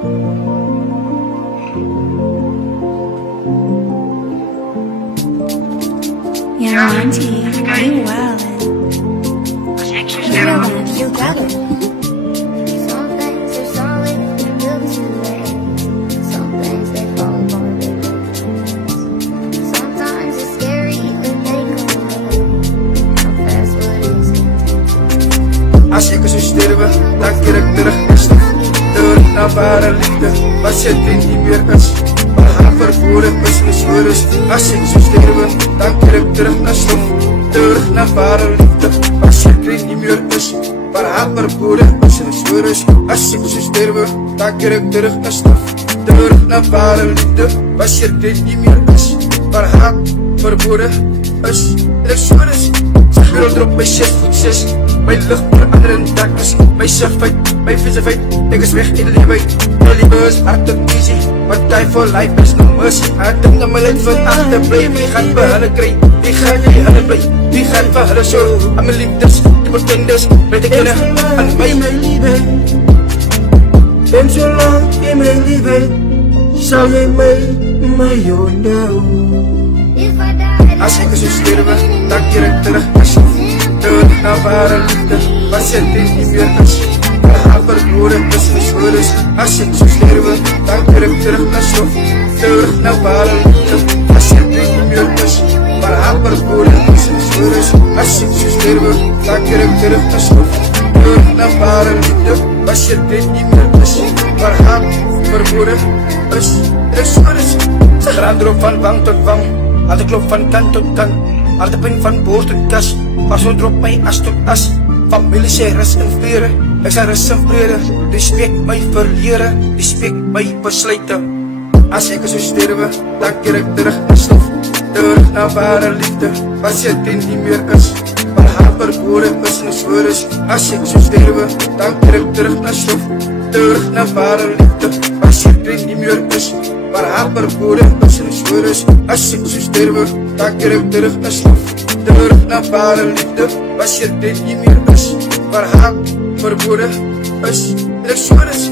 Yeah, Monty, you wildin'. You got it. Some things are solid and built to last. Some things they fall apart they look. Sometimes it's scary when they come back. How fast what is it? Als ik zo sterven, dan keer ik terug naar stof. Terug naar ware liefde, wat zit er niet meer is. Maar haar vervoeren is bezweres. Als ik zo sterven, dan keer ik terug naar stof. Terug naar ware liefde, wat zit er niet meer is. Maar haar vervoeren is bezweres. Als ik zo sterven, dan keer ik terug naar stof. Terug naar ware liefde, wat zit er niet meer is. Maar haar vervoeren is bezweres. Zeg weer erop mijn 6 voet 6. Mijn lucht verander in darkness. Mijn surfeit, mijn vissenfeit. Ik is weg in de leeuwheid. Mijn liefde is hard en easy. But die for life is no mercy. Ek dink dat my leven achterblijf. Wie gaan vir hulle kry? Wie gaan vir hulle bly? Wie gaan vir hulle show? Aan my liefdes, die bekenders. Weet ek jylle aan my liefde. En zolang jy my liefde, sal jy my onderhou. As ek so sterwe, dan keer ek terug as terug na ware liefde, wat sê dit nie meer is. Haar verloren is bezweres. As ek so sterwe, dan keer ek terug na stof. Terug na ware liefde, wat sê dit nie meer is. Maar haar verloren is bezweres. As ek so sterwe, dan keer ek terug na stof. Terug na ware liefde, wat sê dit nie meer is. Maar haar verloren is bezweres. Sy graandroop van wang tot wang, harte klop van kant tot kant, harte pijn van boord tot kas, maar so drop my as tot as. Familie sê rus in vrede, ek sê rus in vrede. Respect my verlede, respect my besluite. As ek so sterwe, dan keer ek terug na stof. Terug na ware liefde, wat sê dit nie meer is. Maar haar verloren is bezweres. As ek so sterwe, dan keer ek terug na stof. Terug na ware liefde, wat sê dit nie meer is. Maar haar verloren is bezweres. As ek so sterwe, dan keer ek terug na stof. Terug na ware liefde, wat sê dit nie meer is. Maar haar verloren is bezweres.